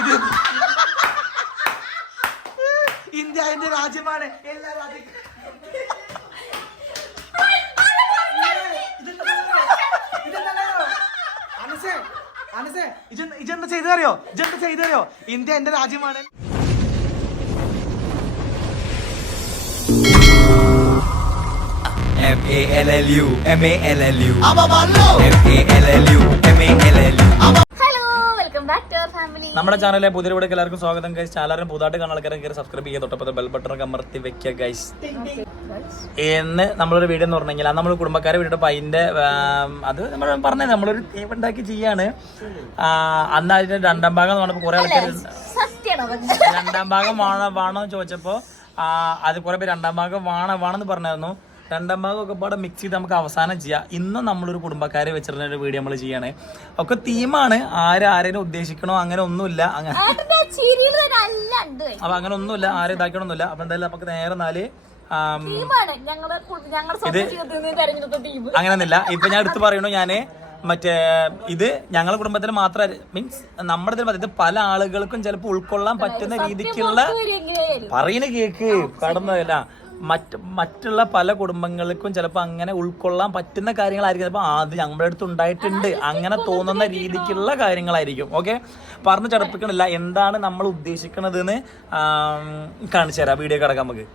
ഇത് ഇന്ത്യ എന്റെ രാജ്യമാണ്. എല്ലാ രാജ്യം അനസേ അനസേ ഇജെന്താ ഇജെന്താ ചെയ്തറിയോ ഇജെന്താ ചെയ്തറിയോ ഇന്ത്യ എന്റെ രാജ്യമാണ്. M A L L U M A L L U. M A L L U M A L L U. നമ്മുടെ ചാനലിലെ പുതിയ വീടൊക്കെ എല്ലാവർക്കും സ്വാഗതം. ഗൈസ് ചാനലും പുതുതായിട്ട് കാണാൻ ആൾക്കാരെ കയറി സബ്സ്ക്രൈബ് ചെയ്യുക. തൊട്ടപ്പത്തെ ബെൽ ബട്ടൺ അമർത്തി വെക്കുക ഗൈസ് എന്ന് നമ്മളൊരു വീഡിയോ എന്ന് പറഞ്ഞെങ്കിൽ നമ്മൾ കുടുംബക്കാരെ വീട്ടിട്ട് അതിന്റെ അതിന്റെ അത് നമ്മൾ പറഞ്ഞത് നമ്മളൊരു തീം ഉണ്ടാക്കി ചെയ്യാണ്. അന്ന് അതിന്റെ രണ്ടാം ഭാഗം എന്ന് പറഞ്ഞപ്പോൾ കുറെ ആൾക്കാർ രണ്ടാം ഭാഗം വേണോ വേണോ എന്ന് ചോദിച്ചപ്പോൾ അത് കുറെ പേര് രണ്ടാം ഭാഗം വേണോ വേണമെന്ന് പറഞ്ഞായിരുന്നു. രണ്ടാം ഭാഗം ഒക്കെ പാടെ മിക്സ് ചെയ്ത് നമുക്ക് അവസാനം ചെയ്യാം. ഇന്ന് നമ്മളൊരു കുടുംബക്കാരെ വെച്ചിരുന്ന ഒരു വീഡിയോ നമ്മൾ ചെയ്യണേ. ഒക്കെ തീമാണ് ആര് ആരെയും ഉദ്ദേശിക്കണോ അങ്ങനെ ഒന്നുമില്ല. അങ്ങനെ അപ്പൊ അങ്ങനെ ഒന്നുമില്ല. ആരും ഇതാക്കണമൊന്നുമില്ല അപ്പൊ എന്തായാലും നമുക്ക് നേരെ നാല് ഇത് അങ്ങനെയൊന്നുമില്ല. ഇപ്പൊ ഞാൻ എടുത്ത് പറയണു ഞാൻ മറ്റേ ഇത് ഞങ്ങളുടെ കുടുംബത്തിന് മാത്രം മീൻസ് നമ്മുടെ ഇതിൽ. ഇത് പല ആളുകൾക്കും ചിലപ്പോൾ ഉൾക്കൊള്ളാൻ പറ്റുന്ന രീതിക്കുള്ള പറയുന്ന കേക്ക് കടന്നതല്ല. മറ്റ് മറ്റുള്ള പല കുടുംബങ്ങൾക്കും ചിലപ്പോൾ അങ്ങനെ ഉൾക്കൊള്ളാൻ പറ്റുന്ന കാര്യങ്ങളായിരിക്കും. ചിലപ്പോൾ അത് ഞങ്ങളുടെ അടുത്ത് ഉണ്ടായിട്ടുണ്ട്. അങ്ങനെ തോന്നുന്ന രീതിക്കുള്ള കാര്യങ്ങളായിരിക്കും. ഓക്കെ? പറഞ്ഞു ചടപ്പിക്കണില്ല. എന്താണ് നമ്മൾ ഉദ്ദേശിക്കുന്നത് എന്ന് കാണിച്ചു തരാം. വീഡിയോ കിടക്കാം നമുക്ക്.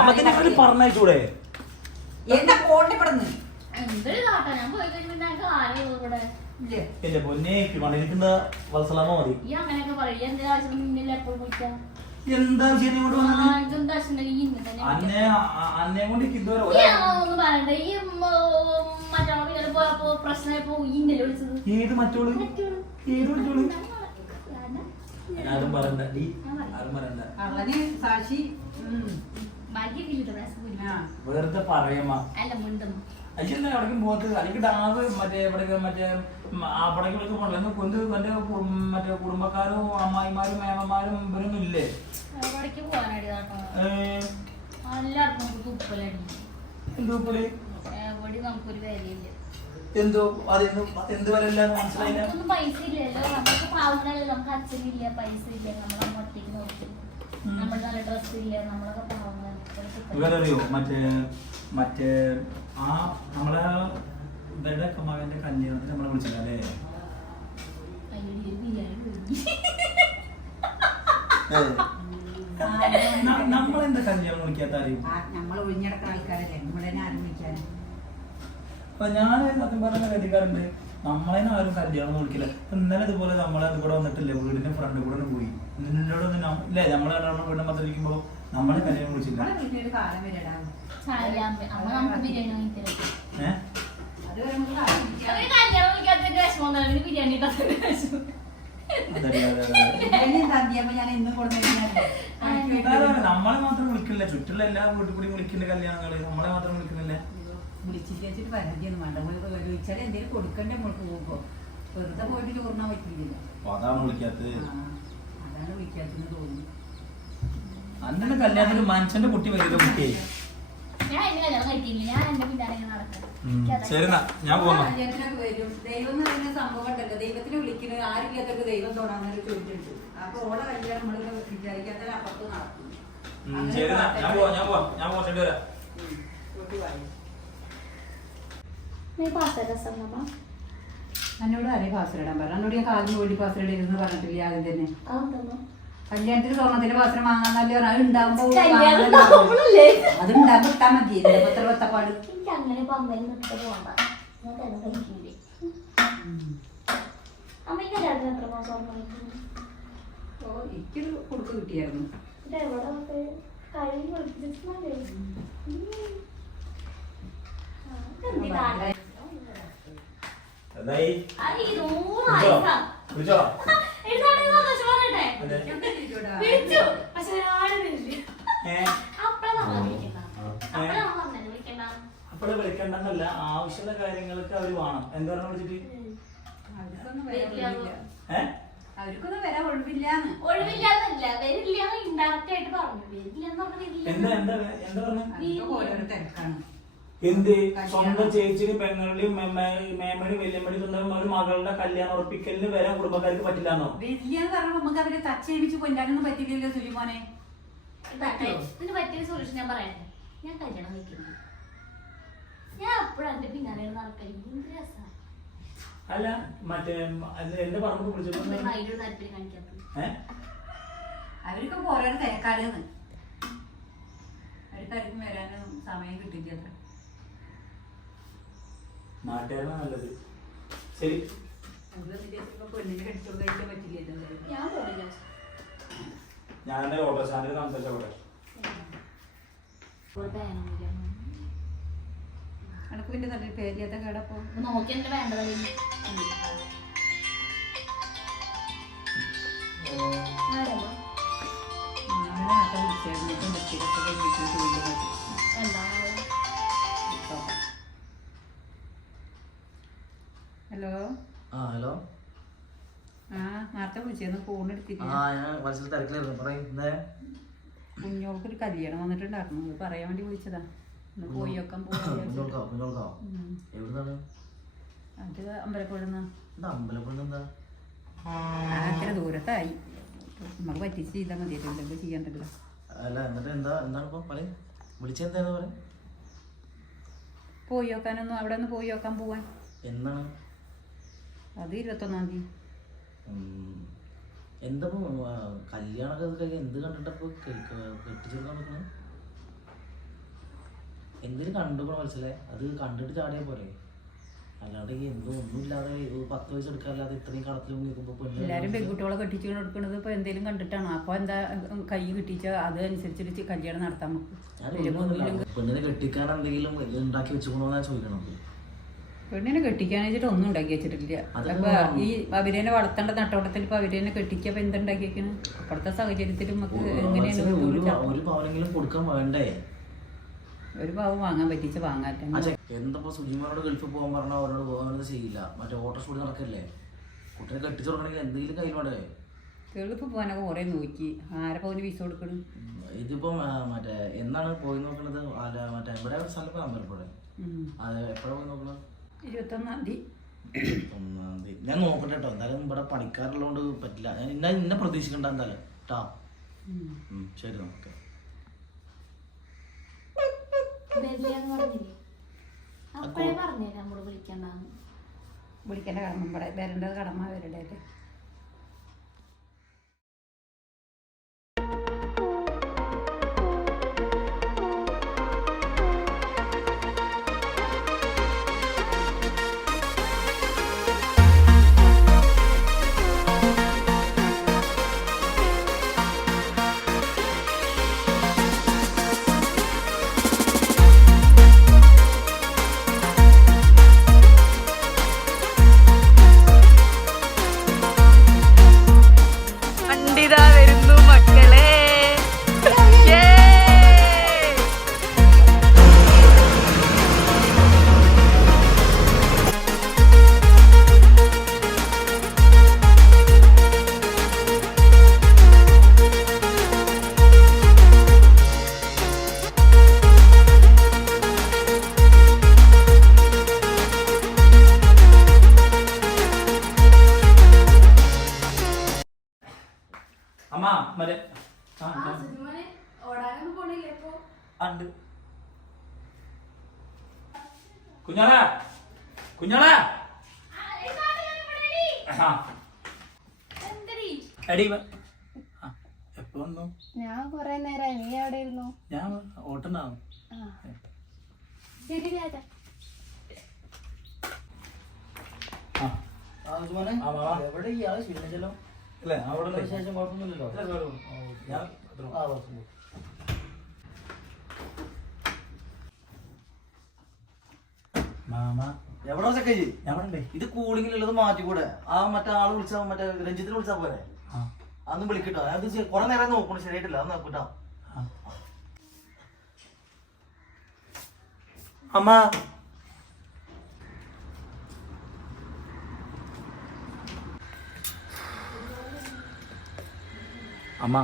അതിനെ പറഞ്ഞൂടെ എന്താ പോണ്ടപ്പെടുന്നു എന്തൊരു കാട്ടാ? ഞാൻ പോയി കഴിഞ്ഞാൽ ഞങ്ങൾക്ക് ആരും ഇവിടെ എന്റെ പൊന്നെ മണിരിക്കുന്ന വത്സലാമ മതി. ഈ അങ്ങനെയൊക്കെ പറയും എന്തൊരു ആവശ്യം? നിന്നില്ല എപ്പോഴും വിളിക്കാം? എന്താ ചെയ്യാൻ ഇങ്ങോട്ട് വന്നത്? അന്നെ അന്നെ കൊണ്ട് എനിക്ക് ഇതുവരെ ഏത് മറ്റോൾ? ഏത് മറ്റോൾ? ആരും പറയണ്ട. നീ ആരും പറയണ്ട. സാക്ഷി. വെറുതെ പറയമ്മ. അല്ല മിണ്ടുന്നു അച്ഛനെ എവിടേക്കും പോകത്ത് അല്ലെങ്കിൽ ഡാവ് മറ്റേ എവിടേക്ക് മറ്റേ അവിടേക്ക് ഇവിടേക്ക് പോകണം കൊന്ത് കു- മറ്റേ കുടുംബക്കാരും അമ്മായിമാരും മേമന്മാരും ഇവരൊന്നും ഇല്ലേ? എന്തോ അതെന്തോ എന്ത് വരല്ല മനസ്സിലായില്ല? പൈസ ഇല്ലല്ലോ നമുക്ക് പാവങ്ങളല്ലേ നമുക്ക് അച്ഛനില്ല പൈസ ഇല്ല നമ്മളെ ഒറ്റയ്ക്ക് നോക്കി. നമ്മൾ നല്ല ഡ്രസ് ഇല്ല നമ്മളൊക്കെ ഇവരറിയോ? മറ്റേ മറ്റേ ആ നമ്മളെ ഇവരുടെ അമ്മാവിന്റെ കല്യാണത്തിന് നമ്മളെ വിളിച്ചില്ലേ? നമ്മളെന്താ കല്യാണം വിളിക്കാത്ത അറിയും ആ, നമ്മൾ ഒഴിഞ്ഞിടക്കുന്ന ആൾക്കാരല്ലേ. നമ്മളെ ആരംഭിക്കാൻ അപ്പൊ ഞാൻ സത്യം പറഞ്ഞ കരുതിക്കാറുണ്ട് നമ്മളെ ആരും കല്യാണം വിളിക്കില്ല ഇപ്പൊ ഇന്നലെ ഇതുപോലെ നമ്മളെ അതുകൂടെ വന്നിട്ടില്ലേ? വീടിന്റെ ഫ്രണ്ട് കൂടെ പോയി. നിന്നോട് ഇല്ലേ? നമ്മൾ രണ്ടാമത് വീണ്ടും മത്തിരിക്കുമ്പോ നമ്മളെ കല്യാണം വിളിച്ചില്ല നമ്മളെ മാത്രം വിളിക്കില്ല? ചുറ്റുള്ള എല്ലാ വീട്ടിൽ കൂടി വിളിക്കുന്ന കല്യാണങ്ങൾ? നമ്മളെ മാത്രം വിളിക്കുന്നില്ല? വിളിച്ചിട്ട് വെച്ചിട്ട് പരാതിയൊന്നും വേണ്ട. ചോദിച്ചാൽ എന്തെങ്കിലും കൊടുക്കണ്ടേ നമ്മൾക്ക് പോകുമ്പോ? വെറുതെ പോയിട്ട് ചോറിനാൻ പറ്റിയില്ല അതാണ് വിളിക്കാത്തത്. ആ, കല്യാണത്തിൽ വിളിക്കാത്തെന്ന് തോന്നുന്നു. അന്നെ കല്യാണത്തിന് മനുഷ്യന്റെ കുട്ടി വരുന്ന കുട്ടിയായി ഞാൻ കല്യാണം കഴിക്കില്ല. ഞാൻ എന്റെ പിന്നാലെ ഇങ്ങനെ നടക്കാം. ശരി ഞാൻ കല്യാണത്തിനൊക്കെ വരും. ദൈവം എന്ന് പറയുന്ന സംഭവം ഉണ്ടല്ലോ. ദൈവത്തിനെ വിളിക്കുന്നത് ആരില്ലാത്തൊക്കെ ദൈവം തൊടാന്നൊരു ചോദിച്ചിട്ടുണ്ട് അപ്പൊ ഓളെ കല്യാണം നമ്മൾ വിചാരിക്കാത്ത അപ്പുറത്ത് നടക്കും. ശരി ഞാൻ പോവാ ഞാൻ പോവാ ഞാൻ പോയിട്ട് വരാം. ഉം. നീ പാസ്ത രസം അമ്മ. എന്നോട് ആരെയും പാസ്വേഡ് ഇടാൻ പറഞ്ഞു എന്നോട് ഞാൻ കാലിന് വേണ്ടി പാസ്വേഡ് ഇടുന്നു പറഞ്ഞിട്ടില്ല ആദ്യം തന്നെ? കല്യാണത്തിന് സ്വർണത്തിന്റെ പാസ്വേഡ് വാങ്ങാന്നല്ലേ പറഞ്ഞു. അത് ഉണ്ടാകുമ്പോ? അത് ഉണ്ടാക്കി ഇട്ടാ മതി. പത്ര പത്തപ്പാട് കിട്ടിയായിരുന്നു. അങ്ങനെ പമ്പയിൽ 아니 이게 너무 그죠? കഴിക്കില്ലേ 그죠? കല്യാണത്തിന് എത്ര മാസം ഓർമ്മ കിട്ടും? ഓ എനിക്കൊരു കൊടുക്ക് കിട്ടിയായിരുന്നു ഇത് എവിടെ ഒക്കെ കഴിഞ്ഞ് പഠിപ്പിച്ചിട്ടുണ്ടേ എന്തായി നൂറായി വിളിച്ചോ പറയട്ടെ വിളിച്ചു പക്ഷെ വിളിക്കണ്ട. അപ്പോഴെ വിളിക്കണ്ടെന്നല്ല ആവശ്യമുള്ള കാര്യങ്ങൾക്ക് അവർ വേണം. എന്താ പറഞ്ഞ വിളിച്ചിട്ട്? അവർക്കൊന്നും ഒഴിവില്ലാന്നല്ല. വരില്ല ഇൻഡയറക്റ്റ് ആയിട്ട് പറഞ്ഞു. വരില്ല എന്ന് പറഞ്ഞ എന്താ എന്താ എന്താ പറഞ്ഞ? അതൊക്കെ ഓരോരോ തിരക്കാണ്. എന്ത്? സ്വന്തം ചേച്ചിനും പെങ്ങളുടെയും മേമണി വല്യമ്മടി സ്വന്തം ഒരു മകളുടെ കല്യാണം ഉറപ്പിക്കലിന് വരാൻ കുടുംബക്കാർക്ക് പറ്റില്ലാന്നോ? എന്നോ പറഞ്ഞാൽ നമുക്ക് അവരെ തച്ചേമിച്ച് കൊല്ലാനൊന്നും പറ്റില്ലല്ലോ സുജിമോനെ ഇതിന് പറ്റിയ സൊല്യൂഷൻ ഞാൻ ഞാൻ കല്യാണം ഞാൻ അപ്പോഴും എന്റെ പിന്നാലെ നടക്കാൻ എന്ത് രസമാണ് അല്ല മറ്റേ എന്റെ പറമ്പ് കാണിക്കാത്തത് ഏഹ് അവർക്കൊക്കെ ഓരോരോ തിരക്കാടുന്ന് അവർക്കാർക്കും വരാനും സമയം കിട്ടില്ല അത്ര നാട്ടുകാരാണ് നല്ലത്. ശരി. ഞാൻ എന്റെ ഓട്ടോ സ്റ്റാൻഡിൽ സംസാരിച്ച നല്ല കേടപ്പോ നോക്കി എന്റെ വേണ്ടത് വിളിച്ചായിരുന്നു. ജോലി മതി എന്താ? ഹലോ? ആ ഹലോ? ആ നേരത്തെ വിളിച്ചിരുന്നു. ഫോൺ എടുത്തിട്ട് ആ ഞാൻ തിരക്കിലായിരുന്നു. കുഞ്ഞോൾക്ക് ഒരു കല്യാണം വന്നിട്ടുണ്ടായിരുന്നു. അത് പറയാൻ വേണ്ടി വിളിച്ചതാ. ഒന്ന് പോയി വെക്കാൻ അത് അമ്പലപ്പുഴന്ന്. ദൂരത്തായി. നമുക്ക് പറ്റിച്ച് ചെയ്താൽ മതിയല്ലോ എന്തെങ്കിലും ചെയ്യണ്ടല്ലോ. അല്ല എന്നിട്ട് എന്താ എന്താണ് ഇപ്പൊ പറയും വിളിച്ചെന്തായിരുന്നു പറയും? പോയി വെക്കാനൊന്നും അവിടെ ഒന്ന് പോയി വെക്കാൻ പോവാൻ. എന്നാണ്? അത് ഇരുപത്തൊന്നാം തീയതി. എന്താ കല്യാണമൊക്കെ കഴിഞ്ഞ് എന്ത് കണ്ടിട്ടപ്പോ കെട്ടിച്ചെടുക്കാൻ പറ്റുന്നത്? എന്തിനു കണ്ടുപോണ മനസ്സിലായി? അത് കണ്ടിട്ട് ചാടിയാ പോലെ അല്ലാണ്ട് എന്തോ ഒന്നുമില്ലാതെ പത്ത് വയസ്സ് എടുക്കാല്ലാതെ ഇത്രയും കടത്തിൽ നിൽക്കുമ്പോ എല്ലാരും പെൺകുട്ടികളെ കെട്ടിച്ചു കൊടുക്കുന്നത് ഇപ്പൊ എന്തെങ്കിലും കണ്ടിട്ടാണ്? അപ്പൊ എന്താ കൈ കിട്ടിച്ച അത് അനുസരിച്ചിട്ട് കല്യാണം നടത്താൻ. പെണ്ണിനെ കെട്ടിക്കാൻ എന്തെങ്കിലും ഉണ്ടാക്കി വെച്ചുകൊണ്ടോ ചോദിക്കണത്. പെണ്ണിനെ കെട്ടിക്കാൻ വെച്ചിട്ട് ഒന്നും ഉണ്ടാക്കി വെച്ചിട്ടില്ല. അപ്പൊ ഈ അവരേനെ വളർത്തേണ്ട നട്ടോട്ടത്തിൽ ഇപ്പൊ അവരേനെ കെട്ടിക്കപ്പോ എന്തുണ്ടാക്കി വെക്കണം? അപ്പോഴത്തെ സാഹചര്യത്തിൽ നമുക്ക് എങ്ങനെയാണ് കൊടുക്കാൻ വേണ്ടേ? ഒരു പാവം വാങ്ങാൻ പറ്റിച്ച ചെ- എന്തപ്പോ സുജിമാനോട് ഗൾഫിൽ പോകാൻ പറഞ്ഞാൽ അവരോട് പോകാൻ ചെയ്യില്ല? മറ്റേ ഓട്ടോ സ്കൂളിൽ നടക്കല്ലേ? കുട്ടിനെ കെട്ടിച്ചു കൊടുക്കണമെങ്കിൽ എന്തെങ്കിലും കയ്യിൽ വേണ്ടേ ഗൾഫ് പോകാനൊക്കെ കുറെ നോക്കി. ആരെ പോകുന്ന വിസ കൊടുക്കണം? ഇതിപ്പം മറ്റേ എന്നാണ് പോയി നോക്കണത്? മറ്റേ ഇവിടെ സ്ഥലം അമ്പലപ്പുഴ. അത് എപ്പോഴാണ് പോയി നോക്കണത്? ഇരുപത്തൊന്നാം തീയതി ഒന്നാം തീയതി ഞാൻ നോക്കട്ടെ കേട്ടോ എന്തായാലും ഇവിടെ പണിക്കാരുള്ളതുകൊണ്ട് പറ്റില്ല. ഞാൻ ഇന്ന ഇന്നെ പ്രതീക്ഷിക്കണ്ട എന്തായാലും. കേട്ടോ. ശരി നമുക്ക്. അപ്പോഴേ പറഞ്ഞേ നമ്മൾ വിളിക്കണ്ടെന്ന്. വിളിക്കേണ്ട കടമ ഇവിടെ. വരേണ്ടത് കടമ അവരുടെ ആ. ഓടാനൊന്നും പോണില്ലേ ഇപ്പൊ. ആ, ഉണ്ട് കുഞ്ഞോളെ കുഞ്ഞോളെ. ആ എന്തടി? എടി വ- ആ, എപ്പോ വന്നു? ഞാൻ കൊറേ നേരമായി നീ എവിടെ ഇരുന്നു? ഞാൻ ഓട്ടുണ്ടാവും. ശരി ചേട്ടാ ആ. ആ സുമാനെ ആ, വാ, വാ. എവിടെ ഇയാൾ? ശീലിച്ചല്ലോ അല്ലേ? അവിടെ. വിശേഷം കുഴപ്പമൊന്നുമില്ലല്ലോ. ഞാൻ ആ കുഴപ്പമില്ല. മാമ. എവിടെ ഉണ്ടേ. ഇത് കൂളിങ്ങിലുള്ളത് മാറ്റിക്കൂടെ? ആ മറ്റേ ആൾ വിളിച്ചാ മറ്റേ രഞ്ജിത്തിനെ വിളിച്ചാ പോരെ? അന്ന് വിളിക്കട്ടോ. അത് കൊറേ നേരം നോക്കണം ശരിയായിട്ടില്ല. അത് നോക്കൂട്ടോ. അമ്മ. അമ്മ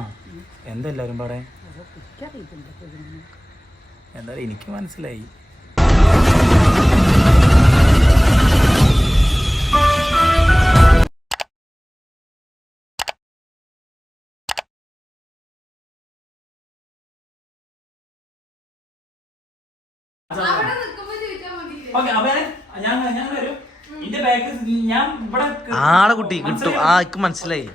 എന്താ പാടെ? പറയാ എന്തായാലും എനിക്ക് മനസ്സിലായി. ആളെ അപ്പൊ ഞാൻ ഞാൻ വരും. എന്റെ ബാഗ് ഞാൻ ഇവിടെ ആടെ കുട്ടി കിട്ടും. ആ എനിക്ക് മനസ്സിലായി.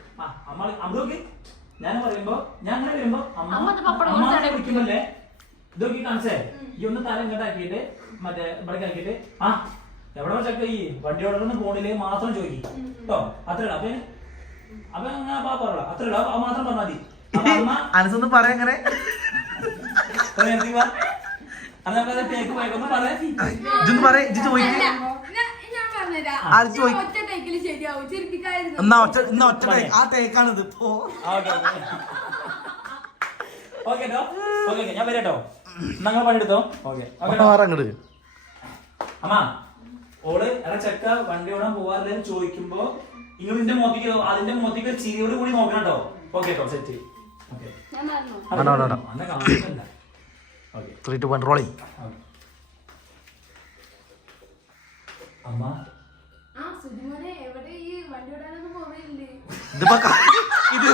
ഞാൻ പറയുമ്പോ ഞാൻ അങ്ങനെ വരുമ്പോ അമ്മ അമ്മ അത് വിളിക്കുമ്പല്ലേ ഇതൊക്കെ കാണിച്ചേ? ഈ ഒന്ന് തല ഇങ്ങോട്ടാക്കിയിട്ട് മറ്റേ ഇവിടേക്ക് ആക്കിയിട്ട് ആ എവിടെ വെച്ചൊക്കെ ഈ വണ്ടി ഓടുന്ന ഫോണിൽ മാത്രം ചോദിക്കും. കേട്ടോ അത്ര അപ്പൊ അപ്പൊ അങ്ങനെ അപ്പൊ പറയല അത്ര ഇടാ അത് മാത്രം പറഞ്ഞാൽ മതി. അനസൊന്ന് പറയങ്ങനെ. അത് അത് ഇതൊന്ന് പറയാ ചോദിക്ക. ഇത് ചോദിക്ക്. ഒറ്റ ശരിയാവും. ചിരിപ്പിക്കായിരുന്നു എന്നാ ഒറ്റ എന്നാ ഒറ്റ take. ആ ടേക്കാണിത്. ഇപ്പോ ഓക്കെ ഓക്കെ. ഞാൻ വരാട്ടോ. നിങ്ങൾ പണിയെടുത്തോ? ഓക്കെ. അങ്ങോട്ട് അമ്മ ഓൾ എടാ ചെക്ക വണ്ടി ഓടാൻ പോവാറില്ലെന്ന് ചോദിക്കുമ്പോ നിങ്ങൾ നിന്റെ മോത്തിക്ക് അതിന്റെ മോത്തിക്ക് ഒരു ചിരിയോട് കൂടി നോക്കണം കേട്ടോ. ഓക്കെ കേട്ടോ സെറ്റ് ഓക്കെ. ഞാൻ പറഞ്ഞു വേണ്ട, വേണ്ട, വേണ്ട. അന്നെ കാണുന്നില്ല. Okay. Three two one rolling അമ്മ ഇതിപ്പോ ഇത്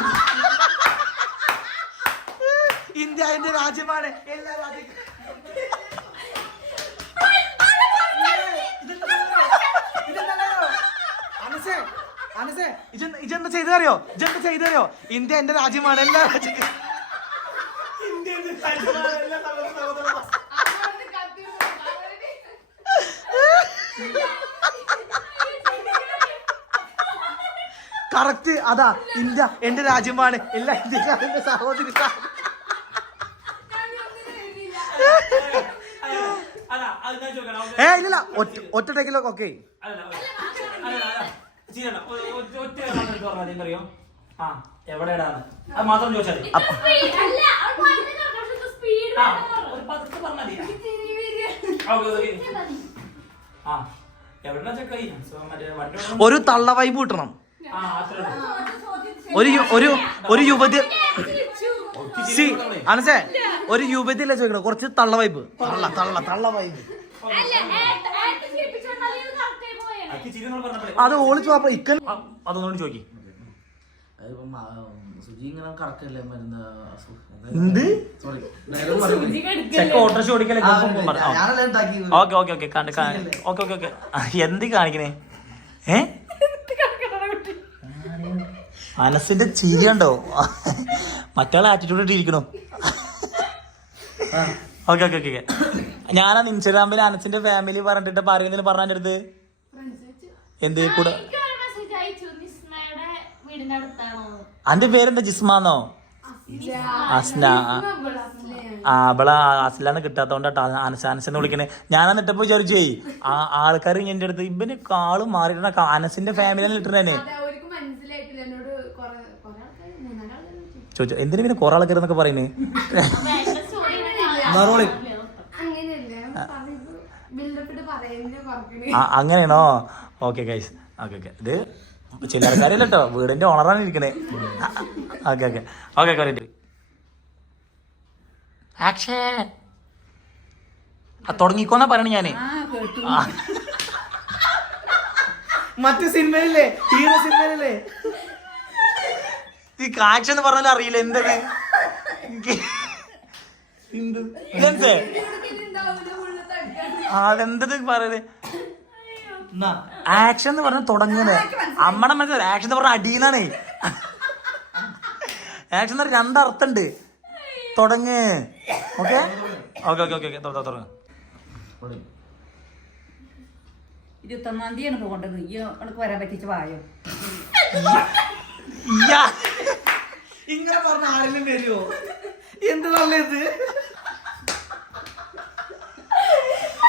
ഇന്ത്യ എന്റെ രാജ്യമാണ്. എല്ലാ രാജ്യക്കും ഇജെന്താ ചെയ്തറിയോ ഇജെന്താ ചെയ്തറിയോ ഇന്ത്യ എന്റെ രാജ്യമാണ്. എല്ലാ രാജ്യക്കും കറക്റ്റ് അതാ ഇന്ത്യ എന്റെ രാജ്യമാണ്. എല്ലാ ഇന്ത്യക്കാരുടെ സഹോദരി ഏ ഇല്ല ഒറ്റ ഒറ്റ ടേക്കിലൊക്കെ ഓക്കെ. ഒരു തള്ള വൈബ് കിട്ടണം. ഒരു ഒരു ഒരു യുവതി സി അനസേ ഒരു യുവതി അല്ലേ ചോദിക്കണം? കുറച്ച് തള്ള വൈബ് തള്ള തള്ള തള്ള വൈബ് അത് ഓളിച്ചു അപ്പൊ ഇക്കൻ അതൊന്നുകൂടി ചോദിക്കും. എന്ത് സോറി ചെക്ക ഓട്ടോറിക്ഷ ഓടിക്കലേ ഞാനല്ലേ ഉണ്ടാക്കി ഓക്കെ ഓക്കെ ഓക്കെ കണ്ട് ഓക്കെ ഓക്കെ ഓക്കെ. എന്ത് കാണിക്കണേ? ഏ? അനസിന്റെ ചിരി ഉണ്ടോ മറ്റേ ആറ്റിറ്റ്യൂഡ് ഇട്ടിരിക്കണു. ഓക്കെ ഓക്കെ ഓക്കെ ഞാനാ ഇൻസ്റ്റാഗ്രാമിൽ അനസിന്റെ ഫാമിലി പറഞ്ഞിട്ട് പറയുന്നതിന് പറഞ്ഞ അടുത്ത്? എന്ത്? കൂടെ അന്റെ പേരെന്താ? ജിസ്മാന്നോ? അസ്ന. ആ അവളെ അസ്ലാന്ന് കിട്ടാത്തോണ്ടാട്ടോ അനസ് അനസെന്ന് വിളിക്കണേ. ഞാൻ എന്നിട്ടപ്പോ വിചാരിച്ചേ ആ ആൾക്കാർ എന്റെ അടുത്ത് ഇവന് കാൾ മാറിയിട്ട് അനസിന്റെ ഫാമിലി ഇട്ടിട്ടേ അവർക്ക് മനസ്സിലായിട്ടില്ല എന്നോട് കൊറേ കൊറേ ആൾക്കാർ മൂന്നാലാൾക്കാർ ചോദിച്ചു എന്തിനു പിന്നെ കുറെ ആൾക്കാർ എന്നൊക്കെ പറയുന്നേ? പറയുന്നത് അങ്ങനെയാണോ? ഓക്കെ ഗൈസ് ഓക്കെ ഓക്കെ ഇത് ചില്ലറക്കാരല്ല കേട്ടോ വീടിന്റെ ഓണറാണ് ഇരിക്കണേ. Okay okay okay correct action ആ തുടങ്ങിക്കോന്നാ പറയണേ ഞാൻ. മറ്റു സിനിമയിലേ ഹീറോ സിനിമയിലല്ലേ? ഈ കാഴ്ച എന്ന് പറഞ്ഞാൽ അറിയില്ല. എന്തത്? എനിക്ക് എന്ത്? ഇതെന്തേ? അതെന്തത് പറയുന്നത് ആക്ഷൻ എന്ന് പറഞ്ഞാൽ തുടങ്ങുന്നത്. അമ്മടെ മനസ്സിൽ ആക്ഷൻ എന്ന് പറഞ്ഞ അടിയിലാണേ ആക്ഷൻ എന്ന് പറഞ്ഞാൽ രണ്ടർത്ഥമുണ്ട് തുടങ്ങ്. ഓക്കെ? ഓക്കെ ഓക്കെ ഓക്കെ തുടങ്ങ ഇരുപത്തൊന്നാം തീയതിയാണ് പോകേണ്ടത് ഈ അവൾക്ക് വരാൻ പറ്റിച്ച് വായോ. ഇങ്ങനെ പറഞ്ഞ ആരെങ്കിലും വരുമോ എന്ത് നല്ലത്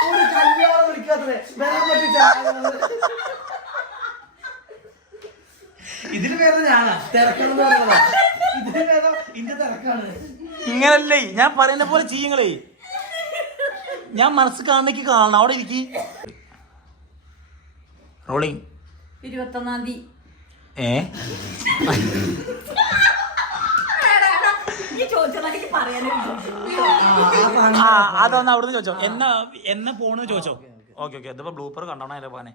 ഒരു കല്യാണം വിളിക്കാത്തത്. വരാൻ പറ്റിച്ച ഇതിന് പേര് ഞാനാ. തിരക്കണം പറഞ്ഞതാ. ഇതിന് പേരോ ഇന്റെ തിരക്കാണ്. ഇങ്ങനല്ലേ. ഞാൻ പറയുന്ന പോലെ ചെയ്യുങ്ങളേ ഞാൻ മനസ്സ് കാണുന്നേക്ക് കാണണം. അവിടെ ഇരിക്കി. റോളിംഗ് ഇരുപത്തൊന്നാം തീയതി. ഏ ആ അതൊന്ന് അവിടുന്ന് ചോദിച്ചോ എന്നാ എന്നാ പോണെന്ന് ചോദിച്ചോ ഓക്കെ ഓക്കെ ഇതിപ്പോ ബ്ലൂപ്പർ കണ്ടോണേ പോനെ